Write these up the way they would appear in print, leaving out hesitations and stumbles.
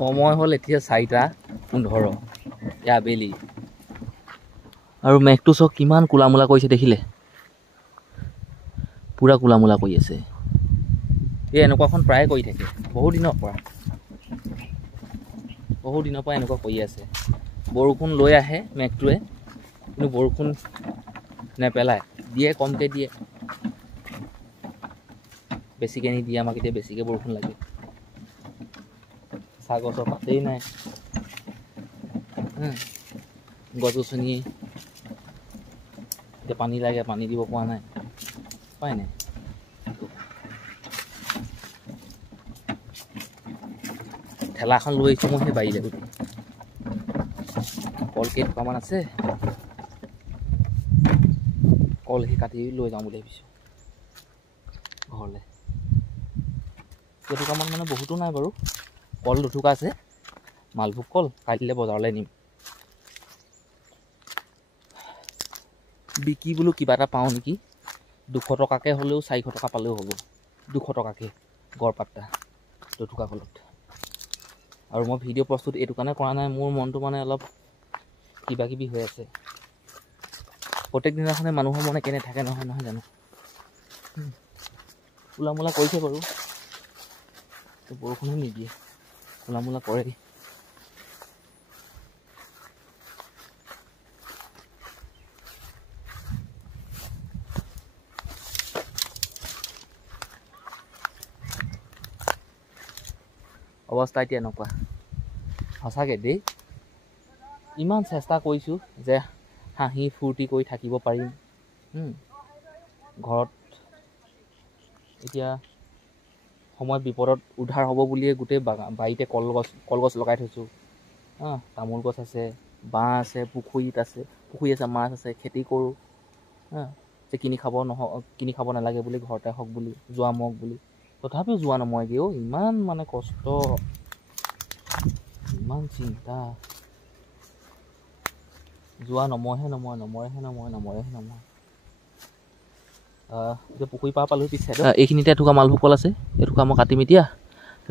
সময় হ'ল এতিয়া 4:15 আবেলি আৰু মেঘটো চক কিমান কোলামোলা কৰিছে দেখিলে পুৰা কোলামোলা কৰি আছে এই এনেকুৱাখন প্ৰায় কৰি থাকে বহুত দিনৰ পৰা এনেকুৱা কৰি আছে বৰষুণ লৈ আহে মেঘটোৱে কিন্তু বৰষুণ নেপেলায় দিয়ে কমকৈ দিয়ে বেছিকৈ নিদিয়ে আমাক এতিয়া বেছিকৈ বৰষুণ লাগে চাহ গছৰ পাতেই নাই গছ গছনি এতিয়া পানী লাগে পানী দিব পৰা নাই উপায় নাই ঠেলাখন লৈ আহিছোঁ মই সেই বাৰীলে গোটেই কল কেইটুকামান আছে কল সেই কাটি লৈ যাওঁ বুলি ভাবিছোঁ ঘৰলৈ কেইটুকামান মানে বহুতো নাই বাৰু কল দুটুকা আছে মালভোগ কল কাইলৈ বজাৰলৈ নিম বিকি বোলো কিবা এটা পাওঁ নেকি 200 টকাকৈ হ'লেও 400 টকা পালেও হ'ব 200 টকাকৈ গড়পাতটা দুটুকা কলত আৰু মই ভিডিঅ' প্ৰস্তুত এইটো কাৰণে কৰা নাই মোৰ মনটো মানে অলপ কিবা কিবি হৈ আছে প্ৰত্যেক দিনাখনে মানুহৰ মনে কেনে থাকে নহয় জানো কোলামোলা কৰিছে বাৰু বৰষুণো নিদিয়ে কোলামোলা কৰে অৱস্থা এতিয়া এনেকুৱা সঁচাকৈ দেই ইমান চেষ্টা কৰিছোঁ যে হাঁহি ফূৰ্তি কৰি থাকিব পাৰিম ঘৰত এতিয়া সময়ত বিপদত উদ্ধাৰ হ'ব বুলিয়ে গোটেই বাৰীতে কলগছ লগাই থৈছোঁ তামোল গছ আছে বাঁহ আছে পুখুৰী আছে মাছ আছে খেতি কৰোঁ যে কিনি খাব নালাগে বুলি ঘৰতে হওক বুলি যোৱা মক বুলি তথাপিও যোৱা নময়গৈ ইমান মানে কষ্ট ইমান চিন্তা যোৱা নময়হে নময় এতিয়া পুখুৰী পাৰ পালোঁ পিছে এইখিনিতে এটুকা মালভোগ কল আছে এটুকা মই কাটিম এতিয়া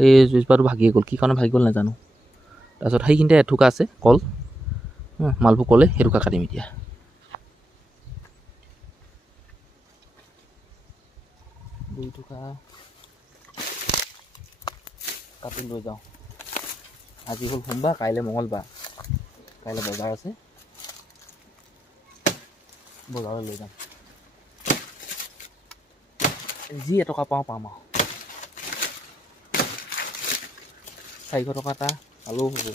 এই জুইজোপাটো ভাগিয়ে গ'ল কি কাৰণে ভাগি গ'ল নাজানো তাৰপিছত সেইখিনিতে এটুকা আছে কল মালভোগ কলে সেইটুকা কাটিম এতিয়া দুইটুকা কাটি লৈ যাওঁ আজি হ'ল সোমবাৰ কাইলৈ মঙলবাৰ কাইলৈ বজাৰ আছে বজাৰলৈ লৈ যাম যি এটকা পাওঁ পাম আৰু 400 টকা এটা পালেও হ'ব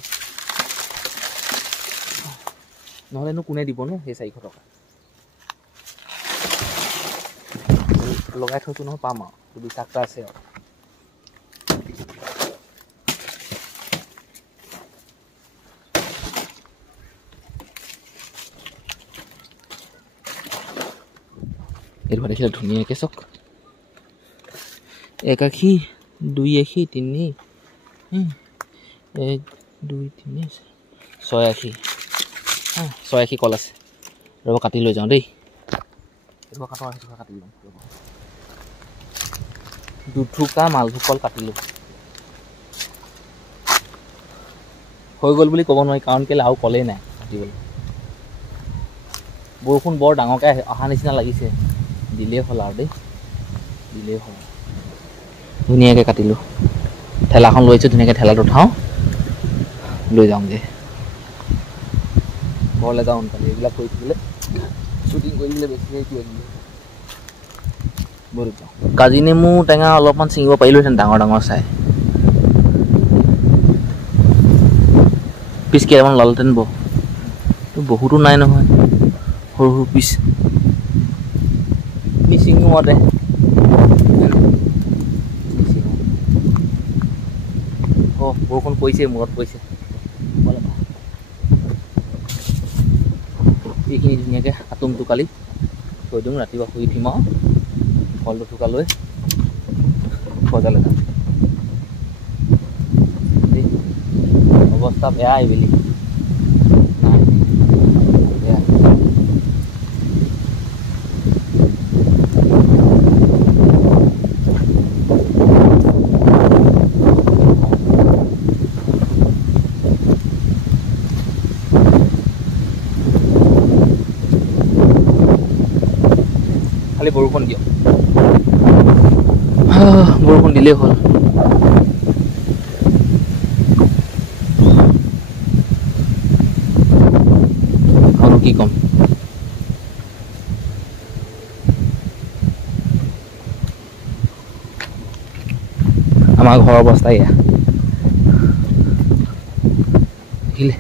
নহ'লেনো কোনে দিব ন সেই 400 টকা লগাই থৈছোঁ নহয় পাম আৰু বিশ্বাসটা আছে আৰু এইটো দেখিলে ধুনীয়াকৈ চক 1 আখি 2 আখি 3 1 2 3 6 আখি 6 আখি কল আছে ৰ'ব কাটি লৈ যাওঁ দেই এইটো কাটি ল'ম দুটুকা মালভোগ কল কাটিলোঁ হৈ গ'ল বুলি ক'ব নোৱাৰি কাৰণ কেলৈ আৰু কলেই নাই কাটিবলৈ বৰষুণ বৰ ডাঙৰকৈ অহা নিচিনা লাগিছে দিলেই হ'ল আৰু দেই দিলেই হ'ল ধুনীয়াকৈ কাটিলোঁ ঠেলাখন লৈছোঁ ধুনীয়াকৈ ঠেলাত উঠাওঁ লৈ যাওঁগৈ ঘৰলৈ যাওঁ সোনকালে এইবিলাক কৰি থাকিলে শ্বুটিং কৰি দিলে বেছিকৈ কিবা দিলে কাজি নেমু টেঙা অলপমান ছিঙিব পাৰিলোহেঁতেন ডাঙৰ চাই পিচ কেইটামান ওলালহেঁতেন বহুতো নাই নহয় সৰু পিচ নিচিঙো মতে বৰষুণ পৰিছে মূৰত পৰিছে এইখিনি ধুনীয়াকৈ আতুম টোকালি থৈ দিওঁ ৰাতিপুৱা শুই উঠিম আৰু কল দুটুকা লৈ বজাৰলৈ যাম অৱস্থা বেয়া এইবেলি খালি বৰষুণ দিয়ক বৰষুণ দিলেই হ'ল আৰু কি ক'ম আমাৰ ঘৰৰ অৱস্থা এয়া দেখিলে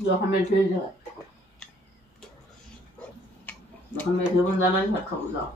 যখন মেটে যায় যখন মেটে বন্ধ না ভাত খাবো যাও